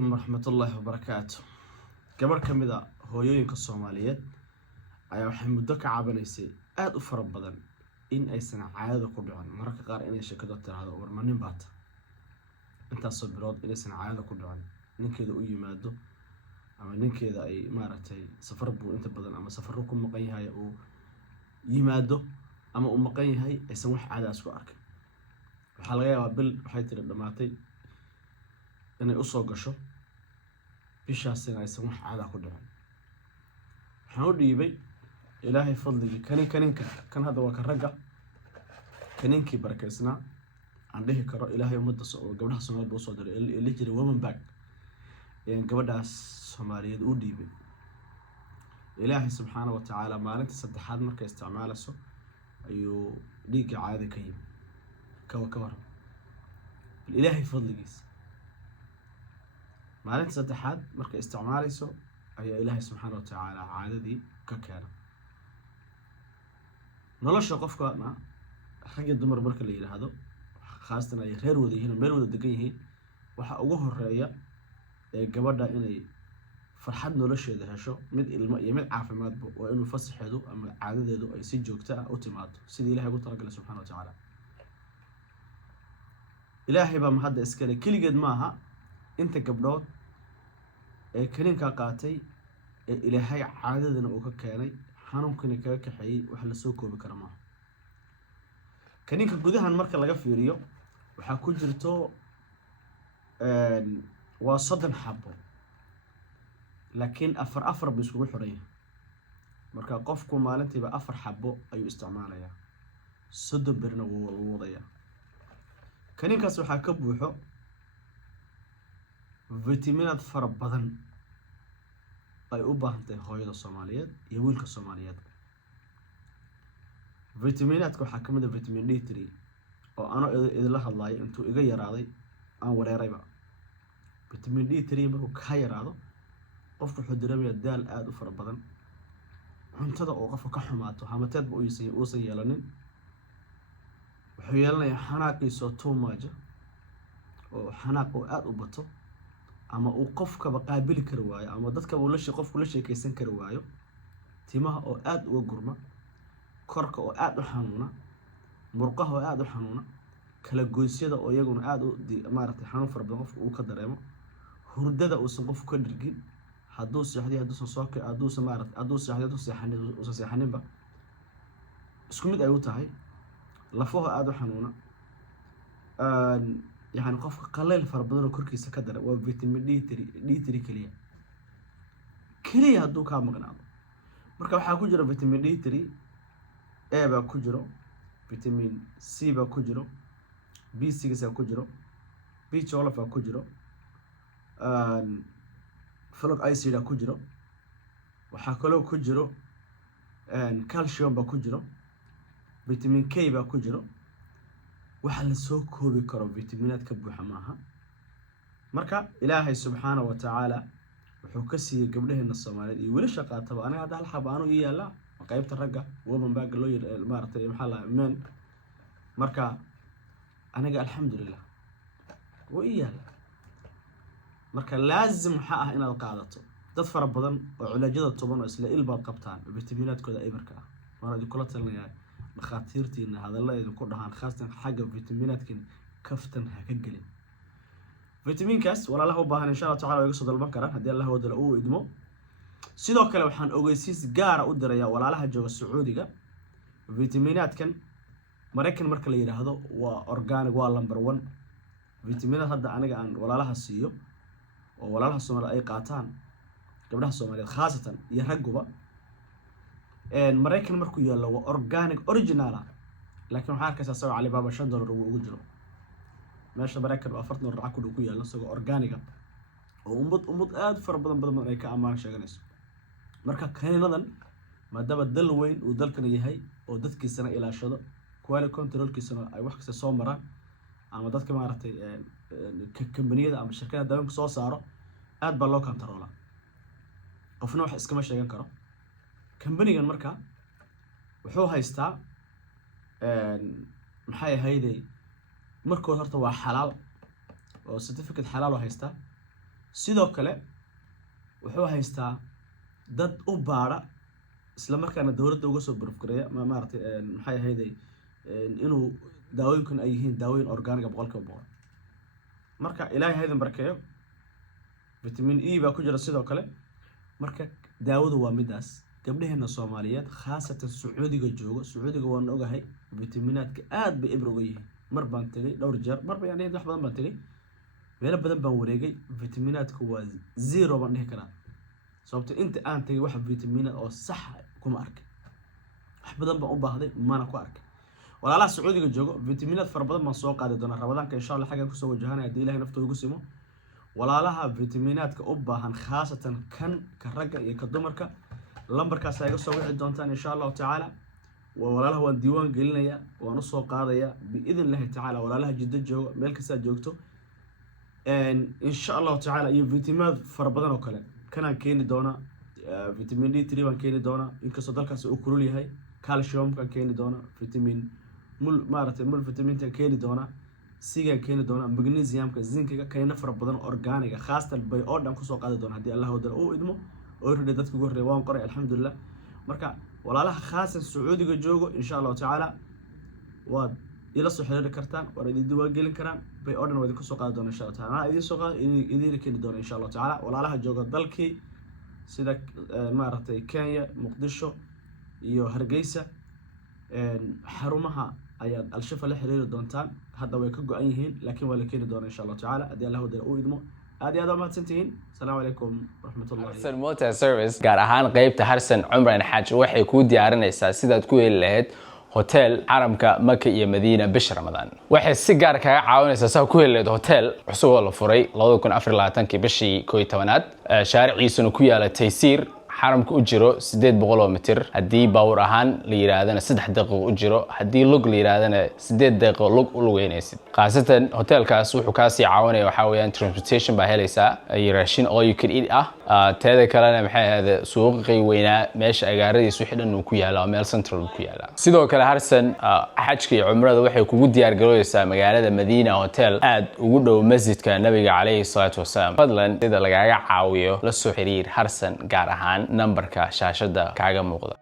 عليكم ورحمة الله وبركاته. gabar kamid ah hooyooyinka Soomaaliyeed ayaa waxay muddo ka caabinaysay aad u fara badan in aysan caadada ku dhicin mararka qaar inay sheekado tiraahdo warmanin baata intaas soo bilood inaysan caadada ku dhicin ninkeeda u yimaado ama ninkeeda ay maaragtay safar buu inta badan ama safarro ku maqan yahay oo yimaado ama u maqan yahay aysan wax caada isku arkin waxa laga yaabaa bil waxay tiri dhamaatay inay u soo gasho bishaasina aysan wax caada ku dhicin waxaan u dhiibay ilaahay fadligii kan hadda waa ka ragga kaninkii barakaysnaa aan dhihi karo ilaahay ummadda oo gabdhaha Soomaaliyeed u soo diray ee jiray woman back gabadhaas Soomaaliyeed u dhiibay ilaahay subxaanahu wa ta'ala maalinta saddexaad markay isticmaalayso ayuu dhiigga caada ka yimid ka war ilaahay fadligiisa maalinta saddexaad markay isticmaalayso ayaa ilaahay subxaanahu wa ta'ala caadadii ka keenay nolosha qofkana rag iyo dumar marka la yiraahdo khaasatan ay reer wada yihiin meel wada degan yihiin waxa ugu horeeya ee gabadha inay farxad nolosheeda hesho mid ilmo iyo mid caafimaadba oo inuu fasaxeedo ama caadadeedu ay si joogto ah u timaado sidii ilaahay ugu talagalay subxaanahu wa ta'ala ilaahay baa mahad iskale kaligeed maaha inta gabdhood ee kaniinka qaatay ee ilaahay caadadana uu ka keenay xanuunkana kaga kaxeeyay wax la soo koobi kara maaha kaniinka gudahan marka laga fiiriyo waxa ku jirto waa 3 xabo laakiin afar bay isku xiran yihiin marka qofku maalintiiba 4 xabo ayuu isticmaalayaa 3 birna wuu wadayaa kaniinkaas waxa ka buuxo فيتامينات fara badan ay u baahan tahay hooyada Soomaaliyeed iyo wiilka Soomaaliyeed فيتاميناتku waxa kamid ah vitamin D3 oo aan idin la hadlayo intuu iga yaraaday aan wareerayba vitamin D3 markuu ka yaraado qofku wuxuu dareemayaa daal aad u fara badan cuntada oo qofka ka xumaato hamateedba uusan yeelanin wuxuu yeelanayaa xanaaqiisa too much oo xanaaq oo aad u bato ama uu qofka qaabili kar waayo ama dadka uu qofku la sheekaysan kar waayo timaha oo aad uga gurma korka oo aad u xanuuna murqaha oo aad u xanuuna kala goysyada oo iyaguna aad u maaragtay xanuun fara badan qofku uu ka dareemo hurdada uu qofku ka dhirgin hadduu seexaninba isku mid ay u tahay lafaha aad u xanuuna يعني قف قليل فربنا كركيس كدر وفيتامين D3 كلية هادو كام مقنعه marka waxa ku jira vitamin D3 A ba ku jiro vitamin C ba ku jiro B6 ku jiro B12 ba ku jiro folic acid ku jiro waxa kale oo ku jiro calcium ba ku jiro vitamin K ba ku jiro waxa la soo koobi karo vitaminaad ka buuxa maaha marka ilaahay subxaanahu wa ta'ala wuxuu ka siiyay gabdhaheena Soomaaliyeed iyo wiilasha qaataba aniga hada hal xab aanu yaala qaybta ragga woman bag loo yiraahdo maartay maxaa la men marka aniga alxamdulillah oo yaala marka laazim waxa ah inaad qaadato dad fara badan oo cilaajada toban oo isla ilbaad qabtaan vitaminaadkooda ay markaa marad kula talinayaa dhakhaatiirtiina hadalladooda ku dhahan khaasatan xagga vitaminaadkan kaftan ha ka galin vitaminkaas walaalaha u baahan insha Allah ta'ala iga soo dalban karaan hadii Allah wadala uu idmo sidoo kale waxaan ogeysiis gaar ah u dirayaa walaalaha jooga Sacuudiga vitaminaadkan Mareykan marka la yiraahdo waa organic waa number 1 vitaminada hadda aniga aan walaalaha siiyo oo walaalaha Soomaaliyeed ay qaataan gabdhaha Soomaaliyeed khaasatan iyo ragguba Mareykan markuu yaalo waa organic original laakiin waxa arkaysaa soo Alibaba $5 ugu jiro meesha Mareykan waa $40 lacag ku yaalo soo organic oo ummad aad fara badan ay ka amaan sheeganayso marka kaniinadan maadaama dal weyn uu dalkan yahay oo dadkiisana ilaashado quality controlkiisana ay wax kasta soo maraan ama dadka maaragtay kambaniyada ama shirkadaha daawada soo saaro aad baa loo control qofna wax iskama sheegan karo kambanigan marka wuxuu haystaa maxay ahaydey markoo horta waa xalaal oo certificate xalaal oo haystaa sidoo kale wuxuu haystaa dad u baara isla markaana dawladda uga soo barafgareeya maaragtay maxay ahaydey inuu daawooyinkan ay yihiin daawooyin organic 100%. marka ilaahay haydan barakeeyo vitamin E baa ku jira sidoo kale. marka daawadu waa midaas gabdhaheena Soomaaliyeed khaasatan Sacuudiga joogo. Sacuudiga waan ogahay vitaminaadka aad bay ibro uga yihiin. mar baan tagay dhowr jeer mar baan wax badan baan tagay meelo badan baan wareegay vitaminaadku waa zero baan dhihi karaa sababtoo inta aan tagay wax vitaminaad oo sax kuma arkay wax badan baan u baahday mana ku arkay. walaalaha Sacuudiga joogo vitaminaad fara badan baan soo qaadi doonaa Ramadaanka insha Allah xaga ku soo wajahanaya hadii Ilaahay naftooda ugu simo. walaalaha vitaminaadka u baahan khaasatan kan ka ragga iyo ka dumarka lambarkaas ay soo wici doontaan insha Allah ta'ala. walaalaha waan diiwaan gelinaya waan u soo qaadaya biidin Allah ta'ala. walaalaha jidda joogo meel kasta joogto insha Allah ta'ala iyo vitaminaad fara badan oo kale kana keeni doona vitamin D3 baan keeni doona inkastoo dalkaas uu kulul yahay calcium kan keeni doona vitamin multivitamin kan keeni doona siga keeni doona magnesium ka zinc ka kayna fara badan organic khaasatan bay oo dhan ku soo qaadi doona hadii Allah wadar uu idmo oo ridda dadku ugu horeeyay waan qoray alxamdulillah. marka walaalaha khaasan Sacuudiga joogo insha Allah ta'ala waad ila soo xiriiri kartaan war idin diiwaan gelin karaan bay oo dhan wada ku soo qaadi doona insha Allah ta'ala. idin soo qaad idin keeni doona insha Allah ta'ala. walaalaha jooga dalkii sida maaragtay Kenya Muqdisho iyo Hargeysa xarumaha ayaad Al-Shifa la xiriiri doontaan hadda way ka go'an yihiin laakiin waa la keeni doona insha Allah ta'ala hadii Allah wadar uu idmo. aad iyo aad mahadsantihiin. Assalamu alaykum warahmatullahi. Harsan Motor Service gaar ahaan qaybta Harsan Umrah and Hajj waxay ku diyaarinaysaa sidaad ku heli lahayd hotel Haramka Makka iyo Madiina bish Ramadan. waxay si gaar kaga caawinaysaa saa ku heli lahayd hotel cusub oo la furay 2024 bishii 11aad shaariiciisuna ku yaala Taysiir حرمك أجره 800 متر هدي باور أهان ليرادنا 6 دقيقة أجره هدي لوج ليرادنا 6 دقيقة لوج أولوينيسد خاصة هوتيل كاس وحكاسي عاوني وحاويان transportation بهاليسا يرشين all you can eat تهذا كلامنا محي هذا سوق قيوينا مش أجاري سوحنا نوكيا لا ميل سنترال نوكيا لا سيدو كلا هرسن حجكي عمره ذو وحي كوجود ديار جلوسا مجال مدينة هوتيل أد وجوده مسجد كان النبي عليه الصلاة والسلام فضلا إذا لقى عاويه للسحرير هرسن جارهان نمبر كشاشة كعجم مغلق.